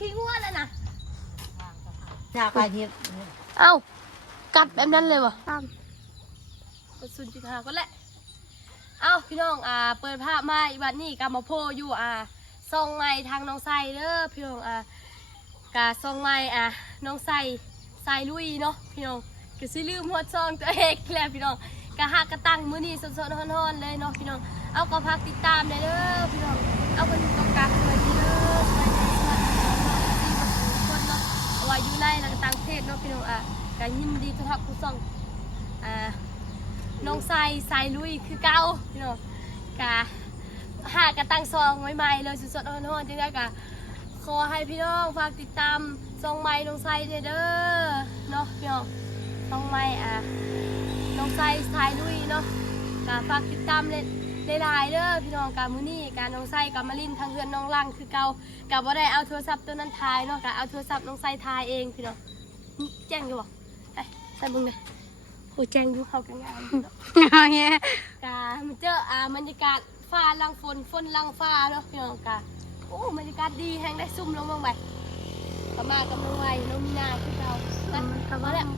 ขี้งัวแล้วนะ อยากไปเที่ยว เอ้ากัดแบบนั้นเลยวะ ตาม 0.5ก็แหละเอ้าพี่น้องเปิดภาพมาอีบัดนี้กามาโพอยู่ซองไม้ทางน้องไซเด้อพี่น้องกาซองไม้น้องไซลุยเนาะพี่น้องก็สิลืมหัวซองตัวเองแล้วพี่น้องกะหากระตั้งมื้อนี้สดๆฮ้อนๆเลยเนาะพี่น้องเอาก็พักติดตามได้เด้อพี่น้องเอาคนต้องการสวัสดีเด้อสวัสดีคนเนาะว่าอยู่ในและต่างประเทศเนาะพี่น้องก็ยินดีต้อนรับผู้ส่องน้องไซลุยคือเก่าพี่น้องกะหากระตั้งซองใหม่ๆเลยสดๆฮ้อนๆจังได๋กะขอให้พี่น้องฝากติดตามซองใหม่น้องไซเด้อเนาะพี่น้องซองใหม่น้องไซลุยเนาะกะฝากติดตามหลายๆเด้อพี่น้องกะมื้อนี้กะน้องไซกับมาลินทางเฮือนน้องลังคือเก่ากะบ่ได้เอาโทรศัพท์ตัวนั้นถ่ายเนาะกะเอาโทรศัพท์น้องไซถ่ายเองพี่น้องแจ้งอยู่บ่ไปใส่เบิ่งเด้อโอ้แจ้งอยู่เข้ากันงานเนาะ เอาเงี้ย กะมันเจอบรรยากาศฟ้าลังฝนลังฟ้าเนาะพี่น้องกะโอ้บรรยากาศดีแฮงได้ซุ่มลงบ้างไปก็มากับน้องไวน้องมีนาคือเก่ามันก็บ่แล้ว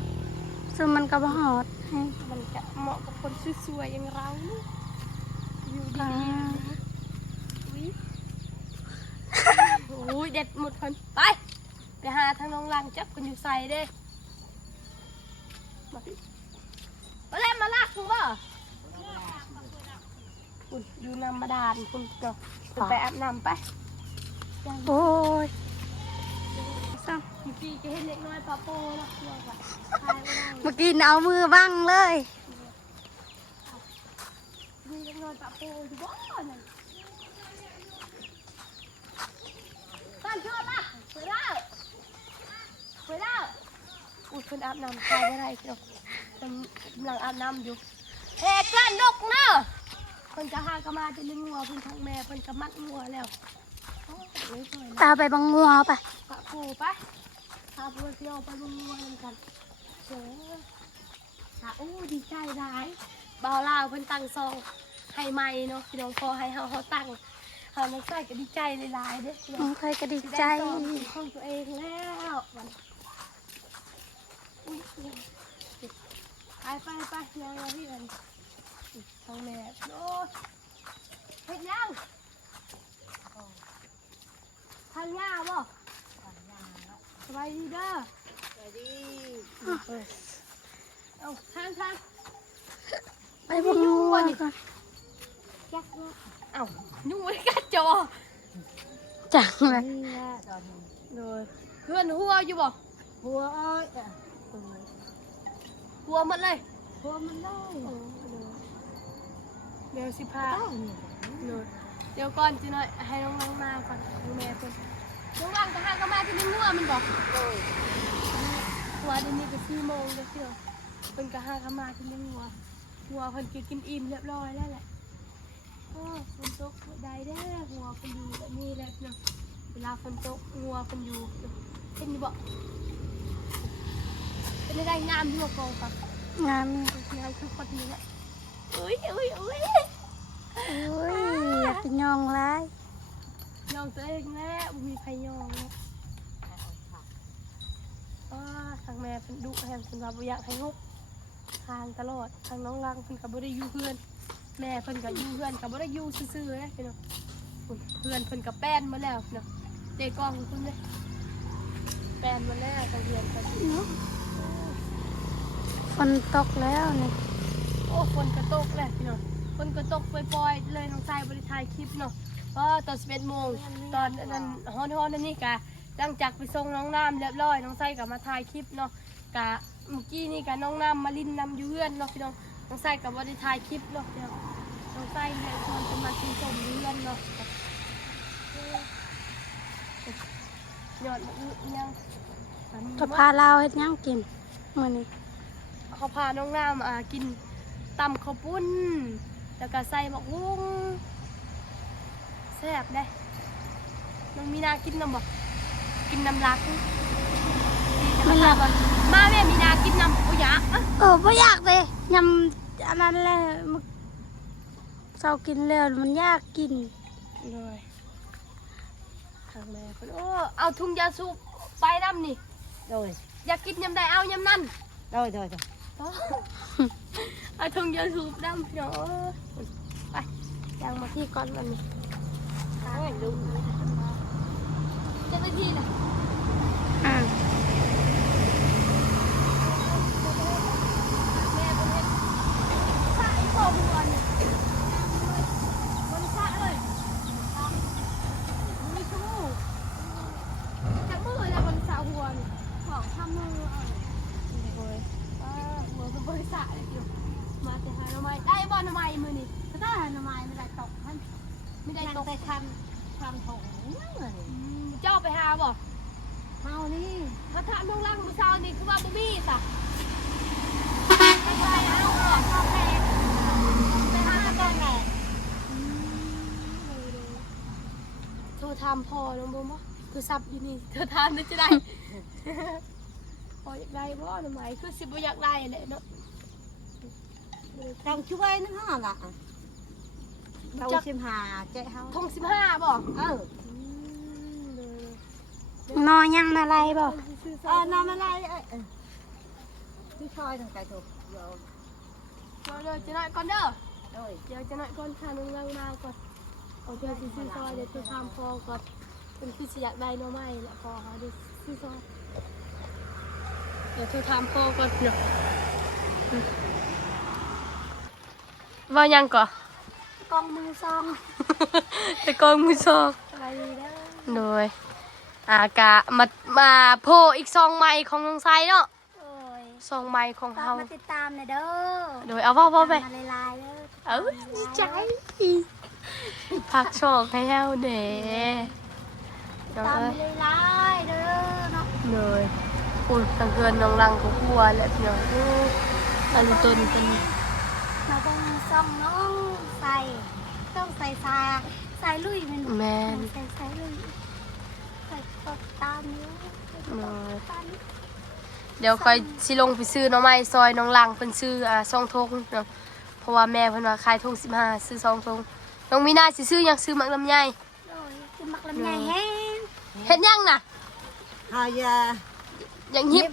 ซึ่งมันก็บ่ฮอดให้ มันจะเหมาะกับคนสวยๆอย่างเราอยู่ดีๆอุ้ยโอ้ยเด็ดหมดคนไปหาทางน้องลังจับคนอยู่ใส่เด้มาเล่นมาลากคุณบ่คุณอยู่น้ำบาดาลคุณก็คุณไปอาบน้ำไป โอ้ยซ้ เมื่อกี้ก็เห็นเล็กน้อยปลาโป้แล้วเพื่อนแบบทายไม่ได้ ำเมื่อกี้เอามือบังเลย มีเล็กน้อยปลาโป้อยู่บ้านน่ะบ้านเชื่อละไปแล้วอุ้ยเพิ่นอาบน้ำทายไม่ได้เนาะกำลังอาบน้ำอยู่เฮ้กล้านนกเนาะเพิ่นจะหากระมาจะเลี้ยงงัวเพิ่นทางแม่เพิ่นกระมัดงัวแล้วโอ้ยสวย ตาไปบังงัวไป ปะปูไปพาปูเที่ยวไปบังงัวกันเจ๋อโอ้ดีใจหลายบ่าวลาวเพิ่นตั้งซองให้ใหม่เนาะพี่น้องพอให้เฮาตั้งเฮานักใส่ก็ดีใจหลายๆเด้อพี่น้ น้ อ อง งเคยก็ดีใจ ได้ซองของตัวเองแล้วมันอุ้ยไปยังพี่กันทางแม่โอ้เฮ็ดยังทางย่าบ่สบายดีเด้อสบายดีเอาทาง ไปบังงัวก่อน ยักษ์เอ้ายุ่งไม่กัดจอ จังเลย เลยเพื่อนหัวอยู่บ่ หัวอ้อย หัวหมดเลย หัวมันได้ เดี๋ยวสิพาเดี๋ยวก่อนจะหน่อยให้น้องลังมาก่อนน้องแม่เพิ่นน้องลังก็หาก็มาที่นี่งัวมันบอกหัวเดี๋ยวนี้ก็4 โมงเด้อเชียวเพิ่นก็หาก็มาที่นี่งัวเพิ่นกินอิ่มเรียบร้อยแล้วแหละโอ้ฝนตกได้เด้อหัวเพิ่นอยู่แบบนี้แหละเนาะเวลาฝนตกงัวเพิ่นอยู่เห็นอยู่บ่เป็นได้งามอยู่บ่กองกับ งาม งามคือคนนี้แหละอุ้ย โอ้ยอย่าไปยองร้าย ยองตัวเองแม่มีใครยองเนาะทางแม่เป็นดุแฮมสำหรับอยากให้ลูกทางตลอดทางน้องรังเพิ่นกับบ่ได้อยู่เพื่อนแม่เพิ่นกับอยู่เพื่อนกับบ่ได้อยู่ซื่อๆนะพี่น้องเพื่อนเพิ่นกับแป้นมาแล้วเนาะเด็กกองเพิ่นเลยแป้นมาแล้วทางเรียนเพิ่น ฝนตกแล้วนี่ โอ้ฝนกระตกแหละพี่น้องฝนกระตกปล่อยๆเลยน้องชายบ่ได้ถ่ายคลิปเนาะเพราะตอน11 โมงตอนนั้นฮ้อนๆนั่นนี่กะหลังจากไปส่งน้องน้ำเรียบร้อยน้องชายก็มาถ่ายคลิปเนาะกะเมื่อกี้นี่กะน้องน้ำมาลินน้ำอยู่เฮือนเนาะพี่น้องน้องชายก็บ่ได้ถ่ายคลิปเนาะพี่น้องน้องชายเนี่ยชวนจะมากินส้มอยู่เฮือนเนาะยอดยัง จะพาเราเฮ็ดหยังกินมื้อนี้ เขาพาน้องน้ำกินตำข้าวปุ้นแล้วก็ใส่บักวุ้งแซ่บได้น้องมีนากินน้ำบ่กินน้ำรักไม่อยากมาแม่มีนากินน้ำโอ้ยะ บ่อยากเลยยำอันนั้นแหละมันเช้ากินแล้วมันยากกิน เลยห างแม่เพิ่นโอ้เอาถุงยาสูบไปน้ำนี่ โดย อยากกินยำใดเอายำนั่น โดย เอาถุงยาสูบน้ำพี่น้องไปยังมาที่ก่อนวันนี้จะไปที่ไหน อืม แม่เป็นสระอีกบ่บัวนี่บนสระเลยมีชู้จับมือแล้วบนสระบัวนี่ของทำมือโอ้ยหัวเป็นบริษัทเลยอยู่มาแต่หาหน่อไม้ได้บ่หน่อไม้มือนี่ ก็ได้หน่อไม้ไม่ได้ตกท่าน ไม่ได้ ยัง ตก ได้ทำถงยังเลย เจ้าไปหาบ่ เฮานี่ ถ้าถามน้องรังมือเช้านี่คือว่าบ่มีจ้ะไปไปเอาบ่ชอบแพงไปหากันแหละโทรถามพ่อน้องบ่บ่คือซับอยู่นี่เธอถามได้จะได้พ่ออยากได้บ่หน่อไม้คือสิบ่อยากได้แหละเนาะ เราช่วยนั่นห่อละเราชิมหาเจ๊เฮา ทง15บ่ นอยังมาไรบ่ นอนอะไรที่ชอยทางไกลถูกเดี๋ยว เราเลยจะหน่อยก่อนเด้อ โดย เดี๋ยวจะหน่อยก่อนค่ะน้องรังมาก่อนเอาเจอสิซื้อซอยเดี๋ยวจะถามพ่อก่อนเป็นคือสิอยากได้หน่อไม้แล้วพ่อหาดูซื้อซอยเดี๋ยวโทรถามพ่อก่อนเนาะว่ายังก่อน กองมือซอง ไปกองมือซอง อะไรเด้อ โดยอากะมาโพอีกซองใหม่ของน้องไซเนาะ โอ้ย ซองใหม่ของ ฝาก เฮา มาติดตามหน่อยเด้อ โดยเอาว่าไป มาลายๆเด้อ เอ้ยดีใจพักโชคให้เฮาเด้น้อง ตาม เอ้ย มาลายๆเด้อเนาะ เลยอุ่นตังเกินน้องรังของพัวแหละพี่น้องอันนี้ต้นเป็น มาต้องซ่องน้องใส่ต้องใส่ใส่ลุยมัน แมน ใส่ลุยใส่ตดตามนี้ ตามนี้ เดี๋ยวค่อยสิลงไปซื้อหน้องไม้ซอยน้องรังเพิ่นซื้อซองทงเนาะเพราะว่าแม่เพิ่นว่าขายทง15ซื้อซองทงน้องมีหน้าสิซื้อหยังซื้อหมักลำไย โอ้ยกินมักลำไยแห้ง เฮ็ดหยังน่ะ เฮาอย่า หยัง ยิ หิบบ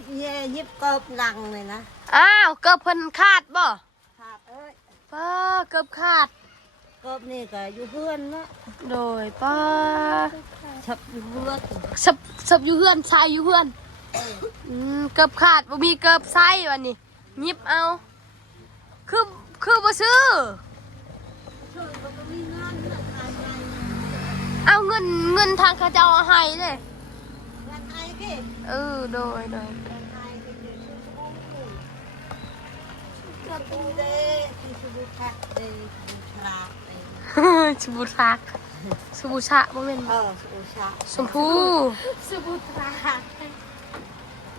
ยิบกบหลังเลยนะ อ้าวเกือบเพิ่นขาดบ่ ครับเอ้ย ป้าเกือบขาด กบนี่ก็อยู่เพื่อนเนาะ โดยป้า ชับอยู่เพื่อน สับอยู่เฮือนใส่อยู่เฮือนเกือบขาดบ่มีเกือบใส่วันนี้หยิบเอาคือบ่ซื้อ เอาเงินทางเขาเจ้าเอาให้เลย งานไอ้กี่ โดย งานไอ้ก็อยู่ชื่อบูเด้ที่ชื่อบูคักเด้บูชาเด้ สบูทักสบูชะบ่แม่น บูชา ชมพู สบู่ตรา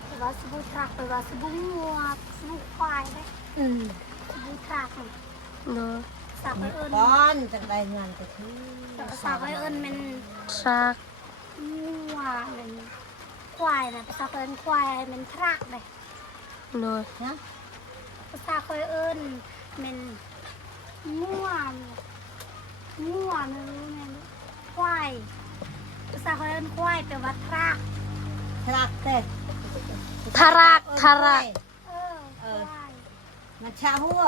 แต่ว่าสบู่ตราแต่ว่าสบู่งัวสบู่ควายได้สบู่ตราของ เนาะ สาวไอเอิญ ก้อนจังได้งานกะทิ สาวไอเอิญมัน ชัก งัวมันควายนะภาษาไอเอิญควายมันทรักเลย เนาะ นะ ภาษาไอเอิญมันงัวมันควายภาษาไอเอิญควายแปลว่าทรัก ทรักเต้ ทารัก ควาย มันชาหัว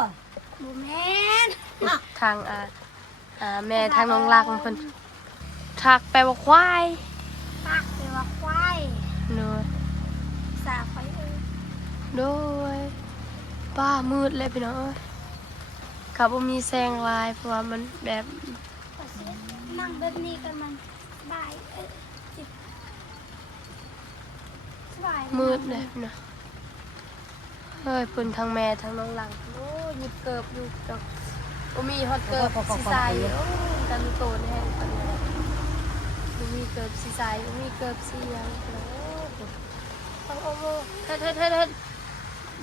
บูแมน ทางแม่ทางน้องรักเพิ่นทักแปลว่าควาย ทรักแปลว่าควาย เนาะ ภาษาไอเอิญ โดยป้ามืดเลยพี่น้องเอ้ยกับบ่มีแสงลายเพราะว่ามันแบบ นั่งแบบนี้กันมันสบายสบาย มืดเลยพี่น้องเฮ้ยเพิ่นทางแม่ทางน้องหลังโอ้ยหยิบเกิบอยู่ดอกบ่มีฮอตเกิบสีใสโอ้ยกันโตนแห้งปานนี้บ่มีเกิบสีใสบ่มีเกิบสีหยังโอ้โอ้โอ้เฮ็ด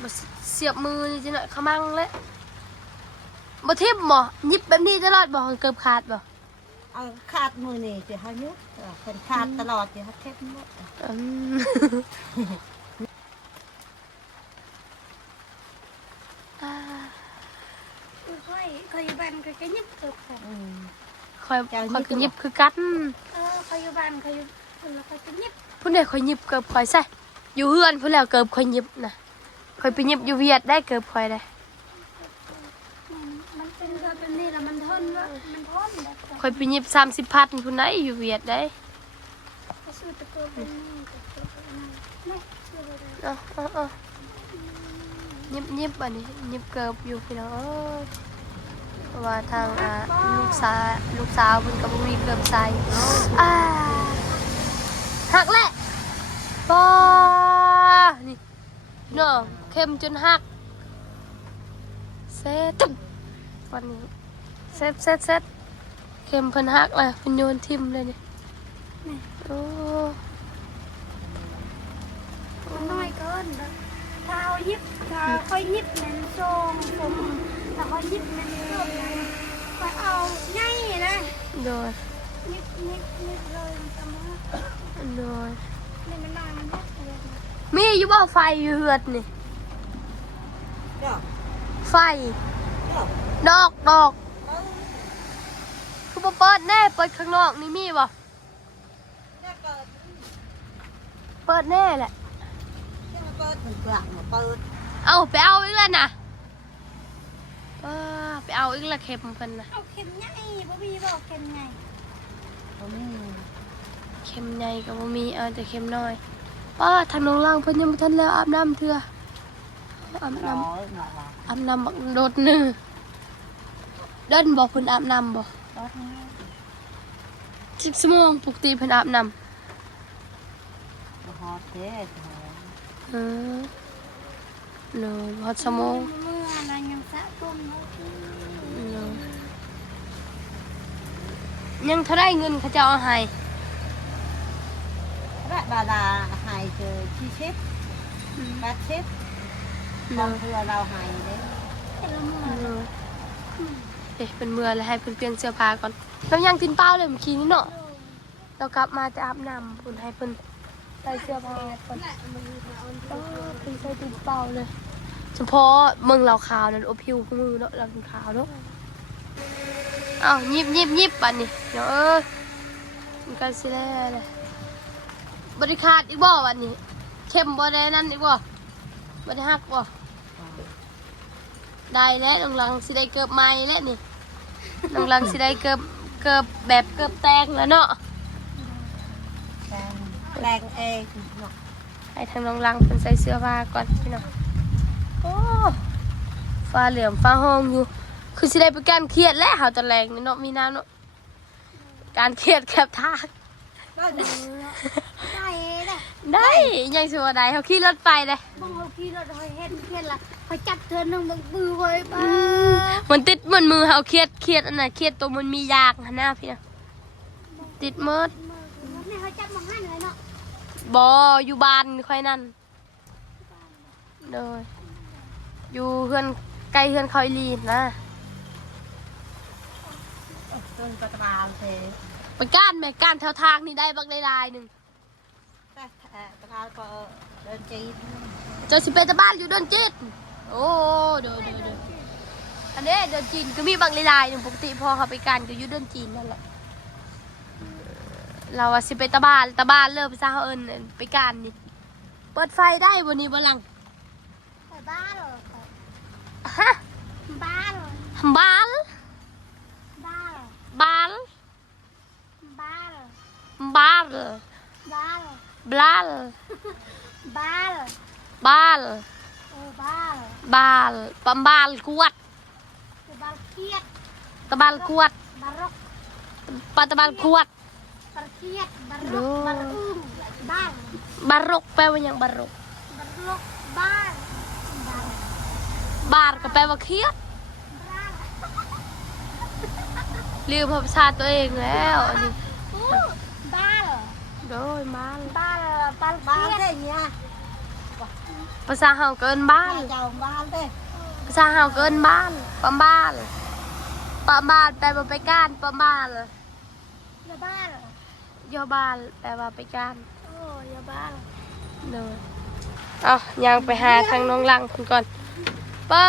บ่เสียบมือนี่จังได๋ขมังเลยบ่ทิ่มบ่หยิบแบบนี้ตลอดบ่เกิบขาดบ่ เอาขาดมือนี่จะให้ยุบเป็นขาดตลอดจะให้เทปหมด อืมอ่า ค่อยอยู่บ้านก็ยิบเกือบค่ะ ค่อยคือหยิบคือกัน ค่อยอยู่บ้านค่อยอยู่ แล้วก็จะยิบ พุ่นเด้ข่อยหยิบเกือบข่อยใส่อยู่เฮือนพุ่นแล้วเกือบข่อยหยิบน่ะข่อยไปหยิบอยู่เวียดได้เกือบข่อยได้ มันเป็นแบบนี้แล้วมันทนวะมันทนแบบ ข่อยไปหยิบ30,000พุ่นได้อยู่เวียดได้ ก็ซื้อตะเกียบเป็นนี่ตะเกียบเป็นนั่นไม่ซื้อเลย เอาหยิบอันนี้หยิบเกือบอยู่พี่น้องเอ้ยเพราะว่าทางลูกสาวเพิ่นก็บ่มีเกือบใส่หักแหละป้านี่เนาะเข้มจนหักเสร็จวันนี้เสร็จเข้มเพิ่นหักเลยเพิ่นโยนทิ่มเลยนี่โอ้ มันน้อยเกินถ้าเอายิบถ้าค่อยยิบมันทรงผมถ้าค่อยยิบมันเริ่มเลยก็เอาง่ายนะ โดย ยิบเลยมันจะมา โดย นี่มันนานมันเยอะเลย มีอยู่บ่ไฟอยู่เฮือดนี่ เจ้า ไฟ เจ้า ดอกคือบ่เปิดแน่เปิดข้างนอกนี่มีบ่ เนี่ยเปิด เปิดแน่แหละ เนี่ยเปิดมันเปลือกมันเปิด เอาไปเอาอีกแล้วนะไปเอาอีกละเข็มเพิ่นนะ เอาเข็มใหญ่บ่มีบอกเข็มใหญ่ เขาไม่มี เข็มใหญ่ก็บ่มีเอาแต่เข็มน้อยทางน้องล่างเพิ่นยังบ่ทันแล้วอาบน้ำเทื่ออาบน้ ร้อยหน่อยละ ำอาบน้ำบักโดดหนึงเดินบ่เพิ่นอาบน้ำบ่ ร้อยนี้ 10ชั่วโมงปกติเพิ่นอาบน้ำ ฮอตเด้ เออโนฮอดชั่วโมง เมื่อนั้นยังสะต้มเขา ยังเท่าไรเงินเขาจะเอาให้ และบาดาหายเจอที่ชิปแปดชิปบางเพื่อเราหายเด้ เป็นละเมื่อ เป็นเมื่อแล้วให้เพิ่นเปลี่ยนเสื้อผ้าก่อนแล้วยังตินเป้าเลยเมื่อกี้นี่เนาะเรากลับมาจะอาบน้ำเพิ่นให้เพิ่นใส่เสื้อผ้าก่อนเพิ่นใส่ตินเป้าเลยเฉพาะเมืองเราขาวนั่นอบผิวมือเนาะเราเป็นขาวเนาะอ้าวยิบอันนี้เดี๋ยวมันกันสิแล้วเลยบริขาดอีกบ่วันนี้เข้มบ่ได้นั่นอีกบ่บ่ได้หักบ่ได้แล้วน้องหลังสิได้เกือบใหม่แล้วนี่น้องหลังสิได้เกือบแบบเกือบแตกแล้วเนาะ แรงเองเนาะ ให้ทางน้องหลังเพิ่นใส่เสื้อผ้าก่อนพี่น้องโอ้ฟ้าเหลือมฟ้าห้องอยู่คือสิได้ไปการเครียดแล้วเฮาตะแรงนี่เนาะมีน้ำเนาะการเครียดแคบทาง ได้ดี ได้เลย ได้ยังสิว่าได้เฮาขี่รถไปเลย บางทีเราเห็นเครียดละไปจับเธอหนึ่งบางมือไว้ป้า มันติดมันมือเฮาเครียดอันน่ะเครียดตัวมันมียางหั่นน่ะพี่น้องติดหมด นี่เขาจับมาให้เลยเนาะ บ่อยู่บ้านค่อยนั่นเด้ออยู่เฮือนใกล้เฮือนเขาอีหลีนะ จนกระตาลเท ไปก้านแม่ก้านแถวทางนี่ได้บักได้ลายหนึง แต่กระตาลก็เดินจีน เจ้าสิไปตะบ้านอยู่เดินจีนโอ้เด้ออันนี้เดินจีนก็มีบักได้ลายหนึงปกติพอเขาไปก้านก็อยู่เดินจีนนั่นแหละเราอะสิไปตะบ้านเลิกไปซะเฮาเอิ้นไปก้านนี่เปิดไฟได้บ่นี่บ่หลัง ไปบ้านเหรอ ฮะ บ้านเหรอ บ้าน บ้านเหรอ บ้าน บ้านเหรอ บ้าน บ้านเหรอ บลาล บ้านเหรอ บ้าน บ้านเหรอ บ้านปั๊มบ้านกวด บ้านเครียด ตะบ้านกวด บ้านรก ปาตะบ้านกวด บ้านเครียดบ้านรกบ้านอึ้งบ้าน บารกแปลว่าหยังบารก บ้านรกบ้านบ้าน บารก็แปลว่าเครียด บ้าน ลืมภาษาตัวเองแล้วอันนี้ บ้านเหรอ โดยมา บ้านเหรอบ้านเค บ้าน รียด ได้เนี่ย ภาษาเฮาเกินบ้าน เจ้าบ้านได้ ภาษาเฮาเกินบ้านปั๊มบ้านปั๊มบ้านแปลว่าไปก้านปั๊มบ้าน อย่าบ้านเหรอย อบ้านแปลว่าไปก้าน โอ้อย่าบ้านเหรอ โดยเอายังไปหาทางน้องหลังเพิ่นก่อนป้า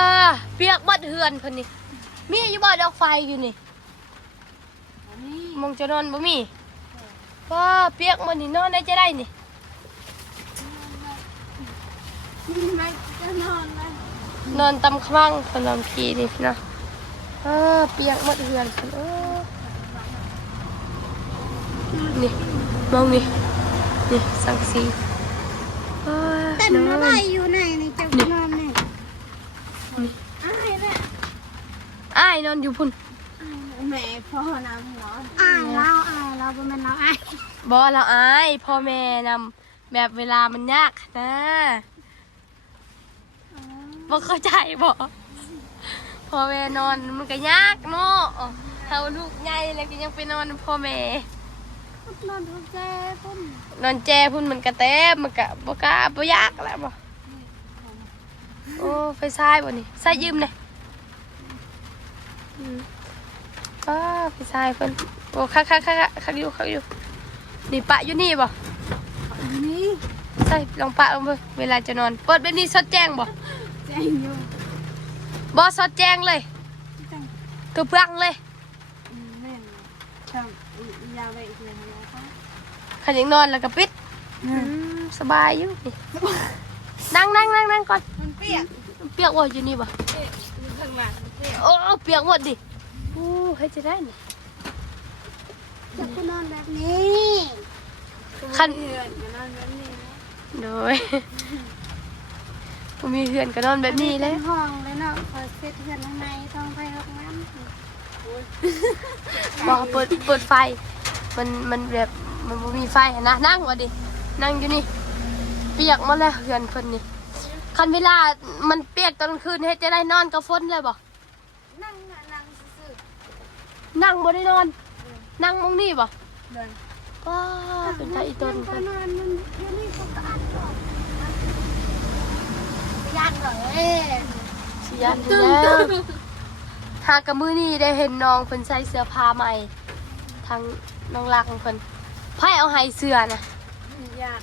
เปียกบัดเฮือนเพิ่นนี่มีอยู่บ่ดอกไฟอยู่นี่มองจะนอนบ่มี ว้าเปียกมันนี่นอนได้จะได้นี่ ไม่จะนอนเลย นอนตำคลั่งคนนอนพีนี่พี่เนาะเปียกหมดเฮือนคนนี่มองนี่นี่สังสีอ้า เต็ม นอ อะไร น อยู่ไหนนี่จะนอนนี่อ้ายแม่ อ้ายนอนอยู่พุ่น แม่พ่อนำหัวอ้ายเราบ่แม่นเราอ้าย บ่เราอายพ่อแม่นำแบบเวลามันยากนะบ่เข้าใจบ่พ่อแม่นอนมันก็ยากเนาะเฮาลูกใหญ่แล้วก็ยังไปนอนพ่อแม่ นอนทุกแจ้พุ่น นอนแจพุ่นมันกระเต็มมันกะบ่กล้าบ่ยากแล้วบ่โอ้ไฟซ้ายบ่นี่ซ้ายยืมหน่อยไฟซ้ายเพิ่นโอ้คักอยู่นี่ปะอยู่นี่บ่ นี่ ใส่ลองปะลงเบิ่งเวลาจะนอนเปิดแบบนี้สดแจ้งบ่ แจ้งอยู่ บ่สดแจ้งเลยคือเปลืองเลย แม่นทำยาวไปอีกเลยนะคะ คันยังนอนแล้วก็ปิดสบายอยู่นี่นั่งก่อน มันเปียก เปียกบ่อยู่นี่บ่ อยู่ข้างหลังเปียก โอ้เปียกหมดดิเฮ้ยจะได้นี่ จะกูนอนแบบนี้ คัน เพื่อนก็นอนแบบนี้ โดยผมมีเพื่อนก็นอนแบบนี้เลย ห้องเลยเนาะคอยเซตเพื่อนข้างในต้องไปห้องน้ำ บอกเปิดไฟ มันแบบมันบ่มีไฟหั้นนะนั่งวะดินั่งอยู่นี่ เปียกหมาแล้วเพื่อนคนนี้คันเวลามันเปียกตอนกลางคืนเฮ็ดจะได้นอนกับฝนเลยบ่ นั่งซื่อ นั่งบ่ได้นอน นั่งมองนี่บ่ ๆเดิน ว้าเป็นตาอีต้น ก็นอนมันเดี๋ยวนี้เขาก็อัดก่อนยากเลย สิยันอยู่แล้วหากกับมื้อนี้ได้เห็นน้องเพิ่นใส่เสื้อผ้าใหม่ทางน้องรักของเพิ่นไผเอาให้เสื้อน่ะ ยาก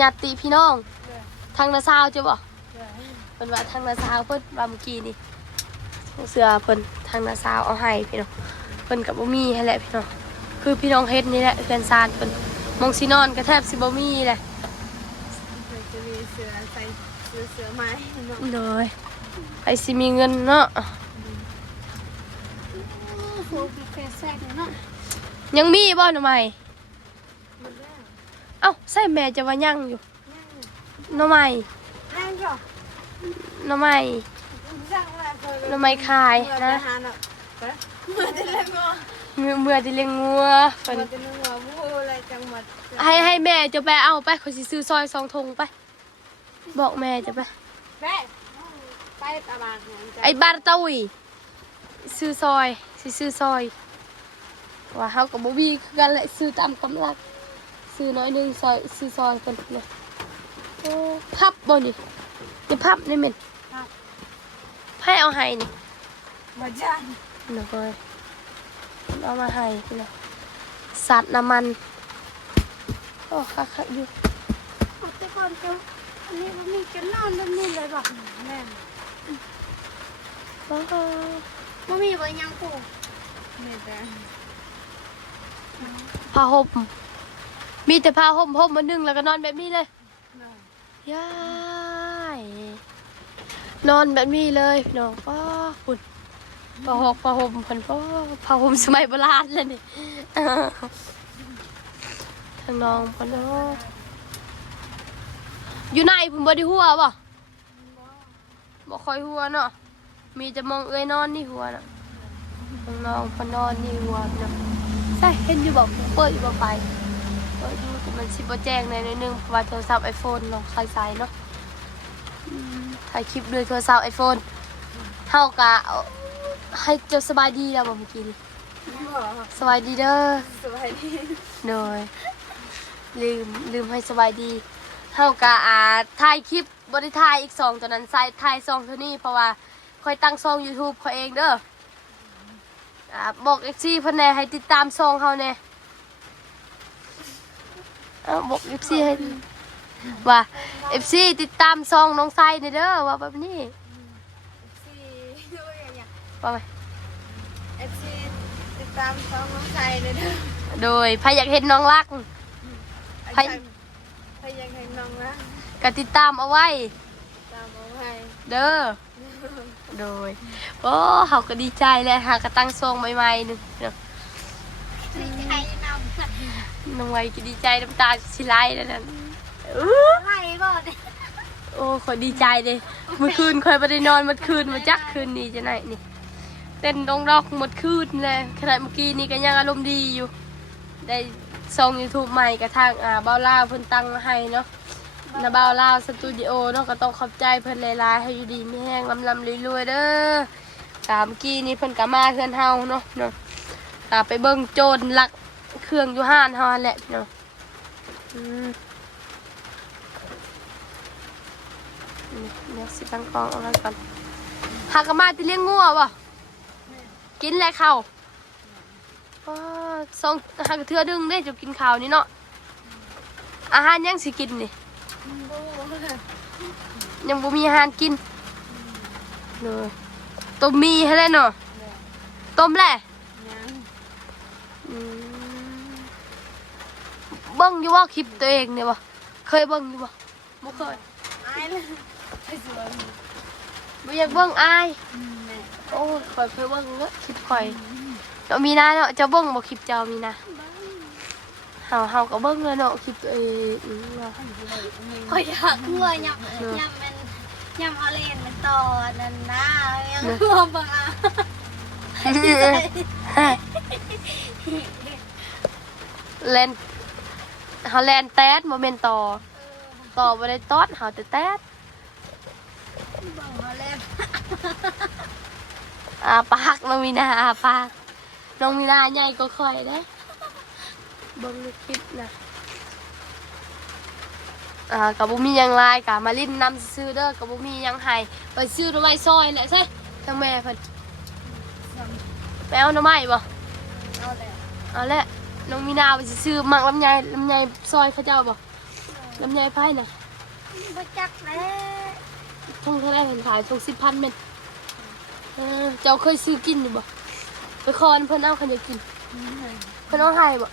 ญาติพี่น้อง เลย ทางนาซาวจะบ่ เลย เพิ่นว่าทางนาซาวเพิ่นว่าเมื่อกี้นี่เสื้อเพิ่นทางนาซาวเอาให้พี่น้องเพิ่นก็บ่มีให้แหละพี่น้องคือพี่น้องเฮ็ดนี่แหละเพื่อนซานเพิ่นมองสินอนก็แทบสิบ่มีแหละ จะมีเสือใส่เสือไม้เนาะ เลยไผสิมีเงินเนาะ โฟกัสแทรกเนาะ ยังมีบ่หน่อไม้ หมดแล้ว เอ้าใส่แม่จะว่ายังอยู่หน่อไม้ นั่งจ้ะ หน่อไม้ สั่งมาเคย หน่อไม้ขายนะ เมื่อจะเล่นงัว เมื่อที่เลี้ยงงัวเพิ่น เมื่อจะเล่นงัวผู้อะไรจังหวัด ให้แม่จะไปเอาไปเขาสิซื้อซอย2 ถุงไปบอกแม่จะไป แม่ไปตลาด ไอ้บาร์ตาวีซื้อซอยสิซื้อซอยว่าเฮากับบ่มีคือกันแหละซื้อตามกำลังซื้อน้อยหนึงซอยซื้อซอยเพิ่นเนาะโอ้พับบ่นี่จะพับได้แม่นให้เอาให้นี่ มาจ้า เนาะเอ้ยเอามาให้พี่เนาะสัตว์น้ำมันโอ้คักๆอยู่ แต่ก่อนจะอันนี้มันมีจะนอนแบบนี้เลยบอกแม่ ว้าว มันมีไว้ยังกูไม่ได้ ผ้าห่มมีแต่ผ้าห่มมานึงแล้วก็นอนแบบนี้เลยยายนอนแบบนี้เลยพี่น้องป้าคุณผ้าห่มเพิ่นป้าผ้าห่มสมัยโบราณเลยนี่ทางน้องเพิ่นเนาะอยู่ไหนเพิ่นบ่ได้หัวบ่บ่ค่อยหัวเนาะมีแต่มองเอ้ยนอนนี่หัวน่ะทางน้องเพิ่นนอนนี่หัวพี่น้องใช่เห็นอยู่บ่เปิดอยู่บ่ไฟเปิดอยู่แต่มันสิบ่แจ้งในนิดนึงเพราะว่าโทรศัพท์ iPhone น้องใส่เนาะถ่ายคลิปด้วยโทรศัพท์ iPhone เฮากะให้เจ้าสบายดีแล้วบ่เมื่อกี้นี่สบายดีเด้อ สบายดี หน่อยลืมให้สบายดีเฮากะถ่ายคลิปบ่ได้ถ่ายอีก2ตัวนั้นใส่ถ่าย2ตัวนี้เพราะว่าค่อยตั้งช่อง YouTube เขาเองเด้อบอก FC เพิ่นแหน่ให้ติดตามช่องเฮาแหน่บอก FC ให้ว่า FC ติดตามช่องน้องไซเด้อว่าแบบนี้ ซีด้วยอย่าง ว่าไหม FC ติดตามช่องน้องใจเลยเด้อ โดยใครอยากเห็นน้องรักใคร พยายามให้น้องนะ ก็ติดตามเอาไว้ ตามเอาให้ เด้อโดยโอ้เขาก็ดีใจเลยหากระตั้งทรงใหม่ๆหนึงเนาะ ดีใจนำ น้องไว้ก็ดีใจน้ำตาสิไหลแล้วนั่น ให้บ่ได้ โอ้ขอยดีใจเลยเมื่อคืนคอยไปได้นอนเมื่อคืนมาจักคืนนี้จะไหนนี่เต้นดองดอกหมดคืนเลยขณะเมื่อกี้นี่ก็ยังอารมณ์ดีอยู่ได้ส่ง YouTube ใหม่กระทั่งเบาล่าเพิ่นตั้งมาให้เนาะนะเบาล่าสตูดิโอเนาะก็ต้องขอบใจเพิ่นหลายๆให้อยู่ดีมีแห้งลำๆรวยๆเด้อกเมื่อกี้นี่เพิ่นก็มาเฮือนเฮาเนาะไปเบิ่งโจรลักเครื่องอยู่ห้านเฮาหั่นแหละเนาะเดี๋ยวสิตั้งกล้องเอาไว้ก่อนหากมาที่เลี้ยงงัวบ่กินแล้วข้าวสองหากเทื่อดึงได้จะกินข้าวนี่เนาะอาหารยังสิกินนี่ยังบ่มีอาหารกินเลยต้มมีให้แล้วเนาะต้มแหละเบิ่งอยู่ว่าคลิปตัวเองเนี่ยบ่เคยเบิ่งอยู่บ่บ่เคย อายเลยไปสวน บ่อยากเบิ่งอายโอ้ยข่อยเคยเบิ่งเนาะคลิปข่อยเนาะมีนาเนาะจะเบิ่งบ่คลิปเจ้ามีนาเฮาก็เบิ่งเลยเนาะคลิปตัวเองเนาะ ข่อยอยากกลัวยำมันยำเอาเล่นมันต่อนั่นนะยังรวมบ่อ่ะ เล่นเฮาแลนแต๊ดบ่แม่นต่อบ่ได้ตอดเฮาแต่แต๊ด บ่เอาเล่น ปากน้องมีนาปากน้องมีนาใหญ่ก็ค่อยได้เบิ่งในคลิปนะกับบุมีหยังลายกับมาลิ้นนำซื้อเด้อกับบุมีหยังให้ไปซื้อหน่อไม้ซอยแหละใช่ทั้งแม่เพิ่นไปเอาหน่อไม้บ่ เอาแล้ว เอาละน้องมีนาไปสิซื้อหมักลำไยซอยเขาเจ้าบ่ลำไยไผ่น่ะ บ่จักแล้ว ท่งเท่าไรเห็นขายท่ง10,000เม็ดเจ้าเคยซื้อกินอยู่บ่ไปคอนเพิ่นเอาเขาจะกินเพิ่นเอาให้บ่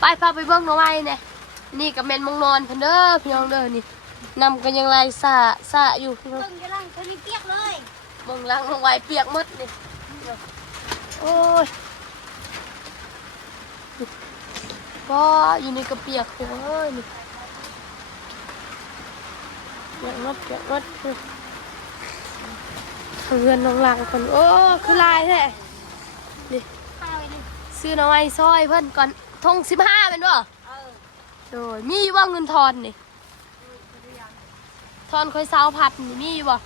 ไปพาไปเบิ่งหน่อไม้เนี่ยนี่ก็แม่นมงนอนเพิ่นเด้อพี่น้องเด้อนี่นำกันยังไรซะอยู่พี่น้อง เบิ่งอยู่ล่างเท่านี้เปียกเลย เบิ่งหลังน้องไว้เปียกหมดนี่โอ้ยก็อยู่ในกระเปียกโอ้ยนี่เปียกหมดเพื่อนน้องหลังคนโอ้คือลายแท้นี่ ข้าวนี่ ซื้อหน่อไม้ซอยเพิ่นก่อนทง15เป็นบ่ โดยมีว่าเงินทอนนี่ทอนค่อย20,000นี่มีอยู่บ่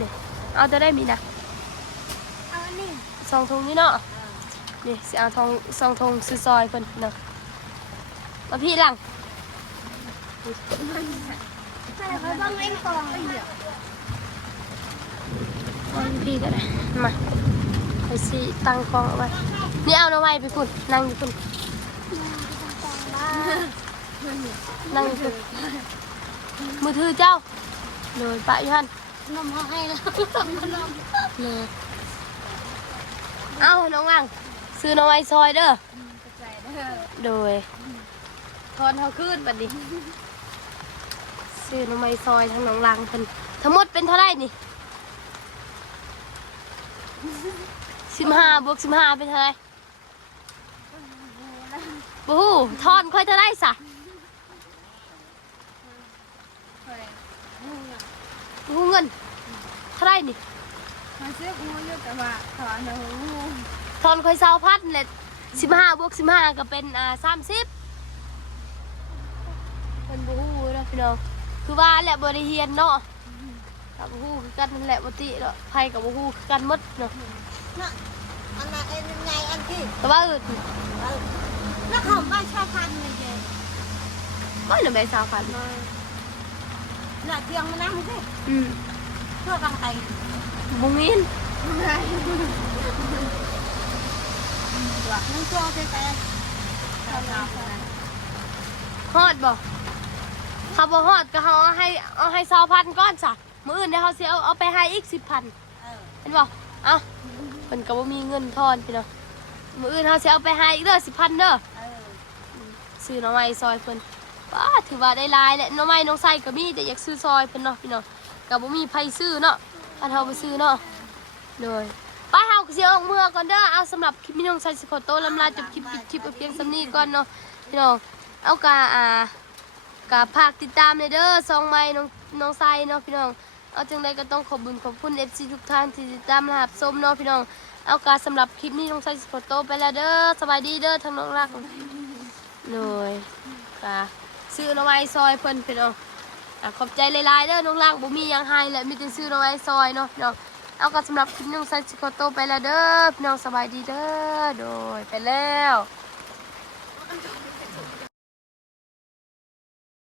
นี่เอาจะได้มีนะ เอาอันนี้ 2 ถุงนี่เนาะนี่สิเอาทอง2 ถุงซื้อซอยเพิ่นเนาะมาพี่หลัง ใส่ไว้บ้างเล่นกองเลย มาพี่ก็ได้มาไปสิตั้งกองเอาไว้นี่เอาหน่อไม้ไปพุ่นนั่งอยู่พุ่นนั่งอยู่พุ่นมือถือเจ้าเลยปะอยู่หั่น นมเขาให้แล้วนม เลยเอาน้องหลังซื้อหน่อไม้ซอยเด้อ ใส่เด้อ โดยทอนเขาขึ้นบัดนี้ซื้อหน่อไม้ซอยทั้งหนองลังเพิ่นทั้งหมดเป็นเท่าไหร่นี่15 บวก 15เป็นเท่าไหร่บูฮู้ทอนค่อยเท่าไหร่สะบูฮู้เงินเท่าไหร่นี่ มาซื้องูอยู่แต่ว่าถอนหู ทอนค่อย20,000เลย15 บวก 15ก็เป็น30เป็นบูฮู้เนาะพี่น้องคือว่าแหละบ่ได้เรียนเนาะกับบูฮู้คือกันนั่นแหละบ่ติเนาะไผกับบูฮู้คือกันหมดเนาะ น่ะอันนั้นไอ้ไงอันที่ แต่ว่าอื่น นักข่าวบ้านชาวพันธุ์เลยเจ้ ก็หนึ่งใบสาวพัน น่ะเตียงมันนั่งสิ อืม เพื่อกันไอ้ บุงิน นั่งโจ้ใจใจ ฮอดบ่เขาบ่ฮอดก็เขาให้2,000ก้อนจ้ะมื้ออื่นเดี๋ยวเขาสิเอาไปให้อีก10,000เห็นบ่ เอ้าเพิ่นก็บ่มีเงินทอนพี่น้องมื้ออื่นเฮาสิเอาไปให้อีกเด้อ10,000เด้อซื้อหน่อไม้ซอยเพิ่นว้าถือว่าได้หลายแหละหน่อไม้น้องไส้ก็มีแต่อยากซื้อซอยเพิ่นเนาะพี่น้องก็บ่มีไผซื้อเนาะอันเฮาไปซื้อเนาะเลยไปเฮาก็สิออกเมื่อก่อนเด้อเอาสำหรับคลิปนี้น้องไส้สิขอโตวลำลาจบคลิปปิดคลิปเอาเพียงส่ำนี้ก่อนเนาะพี่น้องเอากะฝากติดตามเลยเด้อซองไม้น้องไส้เนาะพี่น้องเอาจังใดก็ต้องขอบคุณ FC ทุกท่านที่ติดตามรับชมเนาะพี่น้องเอากะสำหรับคลิปนี้น้องไส้สิขอโตวไปแล้วเด้อสบายดีเด้อทั้งน้องรักเลยกะซื้อหน่อไม้ซอยเพิ่นพี่น้องขอบใจหลายๆเด้อน้องรักบ่มีหยังให้แหละมีแต่ซื้อหน่อไม้ซอยเนาะพี่น้องเอากะสำหรับคลิปนี้น้องไส้สิขอโตวไปแล้วเด้อพี่น้องสบายดีเด้อโดยไปแล้ว